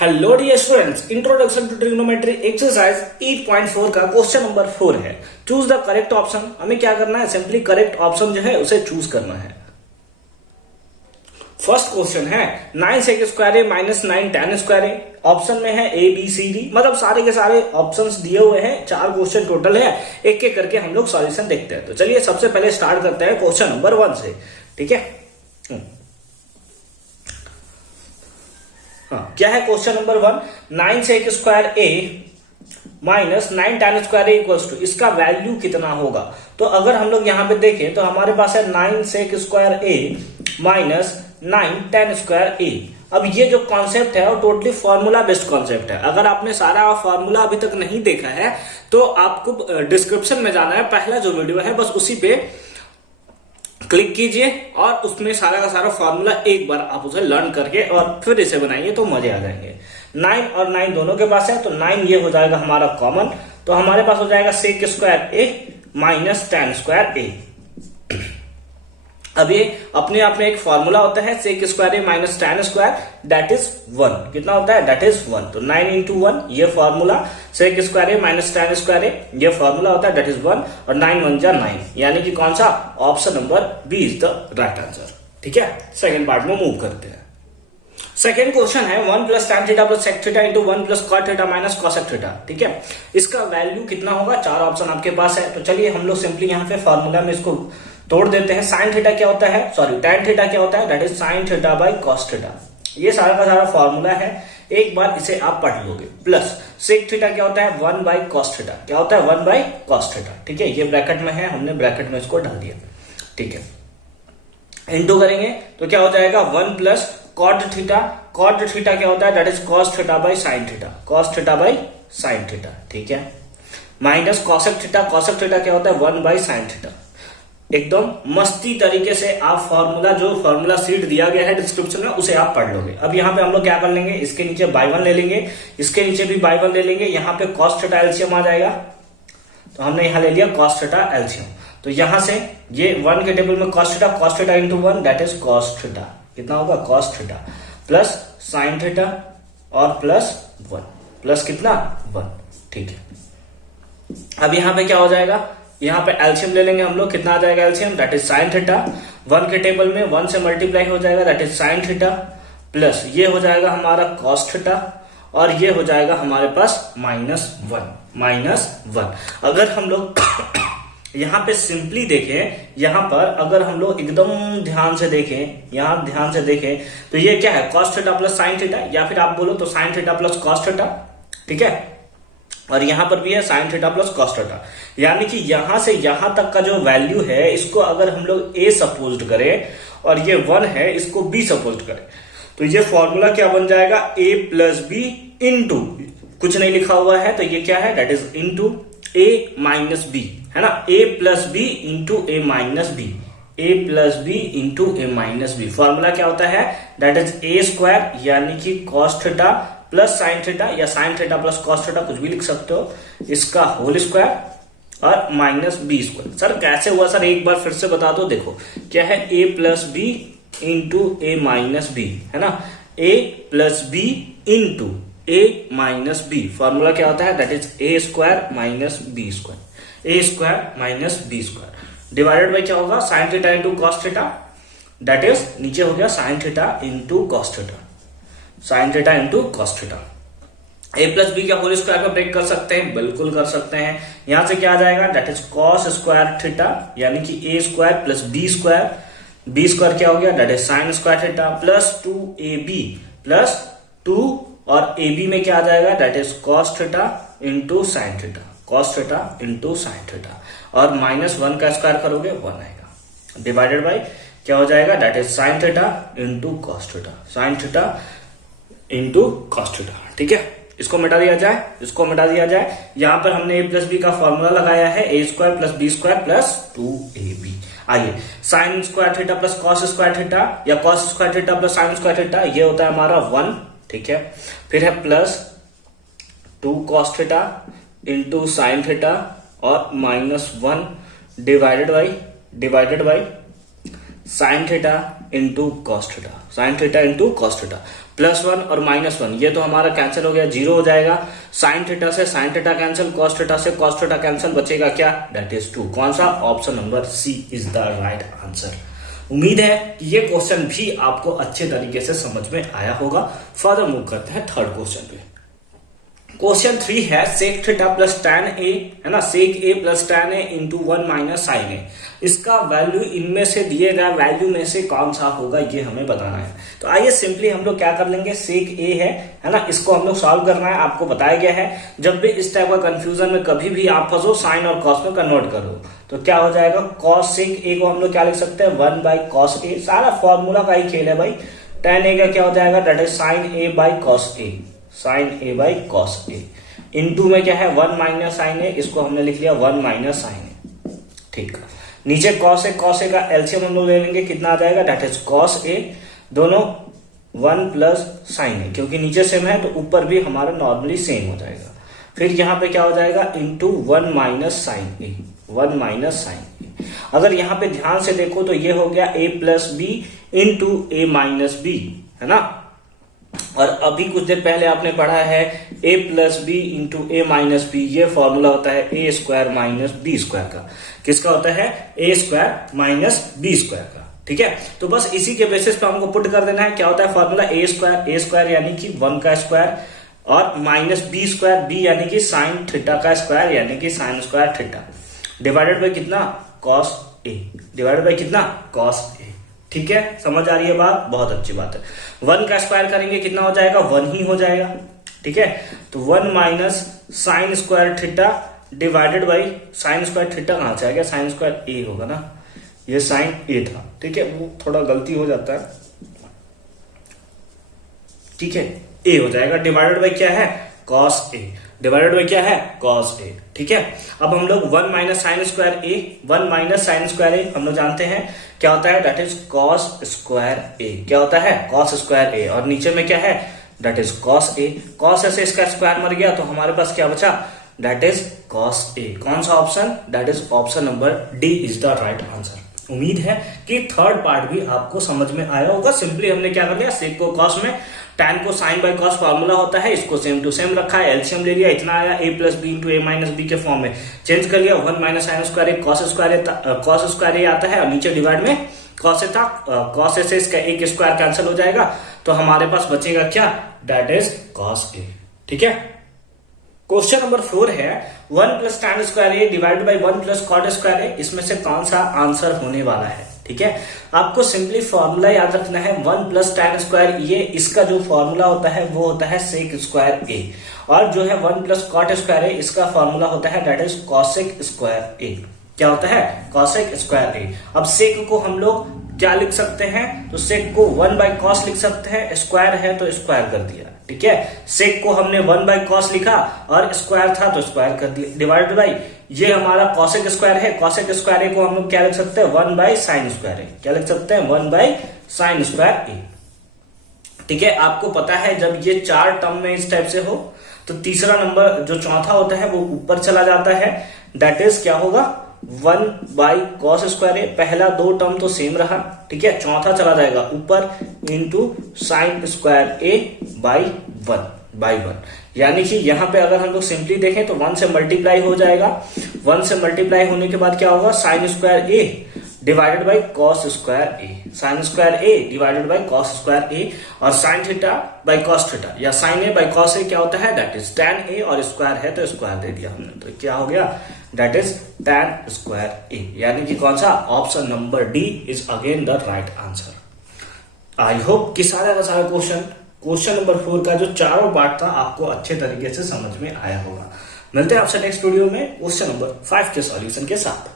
Hello dear students, introduction to trigonometry exercise 8.4 का question number 4 है। Choose the correct option. हमें क्या करना है, सिंपली करेक्ट ऑप्शन जो है उसे चूज करना है। फर्स्ट क्वेश्चन है 9 sec square A minus 9 tan square A. Option में है ए बी सी डी, मतलब सारे के सारे ऑप्शंस दिए हुए हैं। 4 क्वेश्चन टोटल है, एक एक करके हम लोग सॉल्यूशन देखते हैं। तो चलिए सबसे पहले स्टार्ट करते हैं क्वेश्चन नंबर 1 से। ठीक है, हाँ, क्या है question number 1? 9 sec square A minus 9 tan square A equals to, इसका वैल्यू कितना होगा? तो अगर हम लोग यहाँ पे देखें तो हमारे पास है 9 sec square A minus 9 tan square ए। अब ये जो कॉन्सेप्ट है वो टोटली फॉर्मूला बेस्ड कॉन्सेप्ट है। अगर आपने सारा फॉर्मूला अभी तक नहीं देखा है तो आपको डिस्क्रिप्शन में जाना है, पहला जो वीडियो है बस उसी पे क्लिक कीजिए और उसमें सारा का सारा फॉर्मूला एक बार आप उसे लर्न करके और फिर इसे बनाइए तो मजे आ जाएंगे। 9 और 9 दोनों के पास है तो 9 ये हो जाएगा हमारा कॉमन, तो हमारे पास हो जाएगा sec square A minus tan square ए। अब ये अपने आप में एक फॉर्मूला होता है sec square A minus tan square, that is 1। कितना होता है? That is 1। तो 9 इंटू 1 ये formula, sec square A minus tan square ए ये फॉर्मूला होता है, दैट इज 1। और 9 1 जा 9, यानी कि कौन सा? Option number B is the right answer. ठीक है, सेकंड पार्ट में मूव करते हैं। सेकेंड क्वेश्चन है 1 plus tan theta plus sec theta into 1 plus cot theta minus cosec theta. ठीक है, इसका वैल्यू कितना होगा? 4 ऑप्शन आपके पास है। तो चलिए हम लोग सिंपली यहाँ पे फॉर्मूला में इसको तोड़ देते हैं। sin थीटा क्या होता है, सॉरी tan थीटा क्या होता है? That is sin theta by cos theta. ये सारा का सारा फॉर्मूला है, एक बार इसे आप पढ़ लोगे। प्लस sec थीटा क्या होता है? 1 बाई cos थीटा। क्या होता है? 1 बाई cos थीटा। ठीक है, ये ब्रैकेट में है, हमने ब्रैकेट में इसको डाल दिया। ठीक है, इंटू करेंगे तो क्या हो जाएगा? 1 plus cot theta. cot theta क्या होता है? That is cos theta by sin theta. cos theta by sin theta. ठीक है, minus cosec theta. cosec theta क्या होता है? 1 बाई sin थीटा। एकदम मस्ती तरीके से आप फॉर्मूला, जो फॉर्मूला सीट दिया गया है डिस्क्रिप्शन में, उसे आप पढ़ लोगे। अब यहाँ पे हम लोग क्या कर लेंगे, इसके नीचे बाई 1 ले लेंगे, इसके नीचे भी बाई 1 ले लेंगे। यहाँ पे cos थीटा एलसीएम आ जाएगा, तो हमने यहाँ ले लिया cos थीटा एलसीएम। तो यहां से ये 1 के टेबल में cos theta into 1 that is cos theta. कितना होगा? cos theta plus sin theta और प्लस 1 प्लस कितना? 1। ठीक है, अब यहाँ पे क्या हो जाएगा? यहाँ पे एलसीएम ले लेंगे हम लोग। कितना आ जाएगा LCM? That is sin theta. 1 के टेबल में 1 से मल्टीप्लाई हो जाएगा, that is sin theta plus ये हो जाएगा हमारा cos थीटा और ये हो जाएगा हमारे पास -1। अगर हम लोग यहाँ पे सिंपली देखें, यहाँ पर अगर हम लोग एकदम ध्यान से देखें, यहाँ ध्यान से देखें तो ये क्या है? cos theta plus sin theta, या फिर आप बोलो तो sin theta plus cos theta. ठीक है, और यहां पर भी है sin theta plus cos theta, यानी कि यहां से यहां तक का जो वैल्यू है इसको अगर हम लोग a सपोज्ड करें और ये 1 है, इसको b सपोज्ड करें, तो ये फॉर्मूला क्या बन जाएगा? a प्लस बी इंटू, कुछ नहीं लिखा हुआ है तो ये क्या है? That is into a minus B, है ना? a plus B into a minus B, a plus B into a minus B. Formula क्या होता है? दैट इज a स्क्वायर, यानी कि cos theta plus sin theta, या sin theta plus cos theta, कुछ भी लिख सकते हो, इसका होल स्क्वायर और माइनस बी स्क्वायर। सर कैसे हुआ सर, एक बार फिर से बता दो। देखो क्या है? a plus B into A minus B, है ना? a plus B into A minus B. Formula क्या होता है? That is a square minus B square, a square minus B square divided by क्या होगा? sin theta into cos theta, that is नीचे हो गया sin theta into cos theta, sin theta into cos theta. a plus B का whole square में break कर सकते हैं, बिल्कुल कर सकते हैं। यहां से क्या आ जाएगा? That is cos square theta, यानी कि a square plus b square, b square क्या हो गया? That is sin square theta plus 2ab plus 2, और ab में क्या आ जाएगा? That is cos theta into sin theta, cos theta into sin theta, और -1 का स्क्वायर करोगे 1 आएगा, डिवाइडेड बाई क्या हो जाएगा? That is sin theta into cos theta, sin theta into cos theta. ठीक है, इसको मिटा दिया जाए, इसको मिटा दिया जाए। यहां पर हमने a प्लस बी का फॉर्मूला लगाया है, a square plus B square plus 2ab। आइए, sin square theta plus cos square theta, या cos square theta plus sin square theta, ये होता है हमारा 1। ठीक है, फिर है plus 2 cos theta into sin theta और -1 divided by sin theta into cos theta, sine theta into cos theta, +1 और -1 ये तो हमारा कैंसिल हो गया, 0 हो जाएगा। साइन थीटा से sine theta cancel, cos theta से कॉस थीटा कैंसिल, बचेगा क्या, दैट इज 2। कौन सा, option number C is the right answer. उम्मीद है कि ये क्वेश्चन भी आपको अच्छे तरीके से समझ में आया होगा। फर्दर मूव करते हैं थर्ड क्वेश्चन पे। क्वेश्चन 3 है sec theta plus tan a, है ना, sec a plus tan a into 1 minus sine a। इसका वैल्यू इनमें से दिए गए वैल्यू में से कौन सा होगा ये हमें बताना है। तो आइए सिंपली हम लोग क्या कर लेंगे, सेक a है ना, इसको हम लोग सॉल्व करना है। आपको बताया गया है जब भी इस टाइप का कंफ्यूजन में कभी भी आप फंसो, साइन और कॉस में कन्वर्ट करो तो क्या हो जाएगा, कॉस सेक a को हम लोग क्या लिख सकते हैं, 1 बाई कॉस a। सारा फॉर्मूला का ही खेल है भाई। tan a का क्या हो जाएगा, that is sine a by cos a, sine a by cos a। Into में क्या है, 1 माइनस साइन a, इसको हमने लिख लिया 1 माइनस साइन a। ठीक, नीचे कॉस a का एलसीएम हम लोग ले लेंगे, कितना आ जाएगा, दैट इज कॉस a, दोनों 1 प्लस साइन a, क्योंकि नीचे सेम है तो ऊपर भी हमारा नॉर्मली सेम हो जाएगा। फिर यहाँ पे क्या हो जाएगा, into 1 minus sine a, 1 minus sine a। अगर यहाँ पे ध्यान से देखो तो ये हो गया a plus B into a minus B, है ना। और अभी कुछ देर पहले आपने पढ़ा है a plus B into A minus B, ये फॉर्मूला होता है A square minus B square का। किसका होता है, A square minus B square का। ठीक है, तो बस इसी के बेसिस पे हमको पुट कर देना है। क्या होता है फॉर्मूला, ए स्क्वायर यानी कि 1 का स्क्वायर, और माइनस बी स्क्वायर, बी यानी कि साइन थीटा का स्क्वायर यानी कि sine square theta, divided by कितना, कॉस ए, डिवाइडेड बाई कितना, कॉस ए। ठीक है, समझ आ रही है बात, बहुत अच्छी बात है। 1 का स्क्वायर करेंगे कितना हो जाएगा, 1 ही हो जाएगा। ठीक है, तो 1 minus sine square theta divided by sine square theta कहां से आ गया, साइन स्क्वायर ए होगा ना, ये साइन ए था। ठीक है, वो थोड़ा गलती हो जाता है। ठीक है, ए हो जाएगा डिवाइडेड बाई क्या है, कॉस ए, डिवाइडेड बाई क्या है, कॉस ए। ठीक है, अब हम लोग 1 माइनस साइन स्क्वायर ए, 1 माइनस साइन स्क्वायर ए हम लोग जानते हैं क्या होता है, दैट इज कॉस स्क्वायर ए। क्या होता है, कॉस स्क्वायर ए, और नीचे में क्या है, that is cos A. Cos A से इसका स्क्वायर मर गया तो हमारे पास क्या बचा, दैट इज कॉस ए। कौन सा option, that is option number D is the right answer. उम्मीद है कि थर्ड पार्ट भी आपको समझ में आया होगा। सिंपली हमने क्या कर लिया, सेक को कॉस में, tan को साइन बाय कॉस फॉर्मूला होता है, इसको सेम टू सेम रखा है, एलसीएम ले लिया, इतना आया a plus B into A minus B के फॉर्म में चेंज कर लिया। 1 minus sine square A cos square A आता है, और नीचे डिवाइड में कॉस ए था, कॉस ए से इसका एक स्क्वायर कैंसिल हो जाएगा तो हमारे पास बचेगा क्या, दैट इज कॉस ए। ठीक है, क्वेश्चन नंबर 4 है 1 plus tan square A divided by 1 plus cot square A, इसमें से कौन सा आंसर होने वाला है। ठीक है, आपको सिंपली फॉर्मूला याद रखना है, 1 प्लस tan स्क्वायर, ये इसका जो फॉर्मूला होता है वो होता है सेक स्क्वायर ए, और जो है 1 प्लस कॉट स्क्वायर ए, इसका फॉर्मूला होता है दैट इज कॉसेक स्क्वायर ए। क्या होता है, कॉसेक स्क्वायर ए। अब सेक को हम लोग क्या लिख सकते हैं, तो सेक को 1 बाई कॉस लिख सकते हैं, स्क्वायर है तो स्क्वायर कर दिया। ठीक है, सेक को हमने 1 बाई कॉस लिखा और स्क्वायर था तो स्क्वायर कर दिया, डिवाइडेड बाई ये हमारा कॉसेक स्क्वायर है, कॉसेक स्क्वायर ए को हम लोग क्या लिख सकते हैं, 1 बाई साइन स्क्वायर ए। क्या लिख सकते हैं, 1 बाई साइन स्क्वायर ए। ठीक है, आपको पता है जब ये 4 टर्म में इस टाइप से हो तो तीसरा नंबर जो चौथा होता है वो ऊपर चला जाता है, दैट इज क्या होगा, 1 बाई कॉस स्क्वायर ए। पहला 2 टर्म तो सेम रहा, ठीक है, चौथा चला जाएगा ऊपर into sine square A by 1, यानी कि यहाँ पे अगर हम लोग सिंपली देखें तो 1 से मल्टीप्लाई हो जाएगा। 1 से मल्टीप्लाई होने के बाद क्या होगा, sine square A divided by cos square A, sine square A divided by cos square A, और sine theta by cos theta या sine A by cos A क्या होता है, दैट इज tan ए, और स्क्वायर है तो स्क्वायर दे दिया हमने, तो क्या हो गया, दैट इज tan स्क्वायर ए। यानी कि कौन सा, option number D is again the right answer. I hope कि सारा का सारा क्वेश्चन नंबर 4 का जो चारों पार्ट था आपको अच्छे तरीके से समझ में आया होगा। मिलते हैं आपसे नेक्स्ट वीडियो में क्वेश्चन नंबर 5 के सॉल्यूशन के साथ।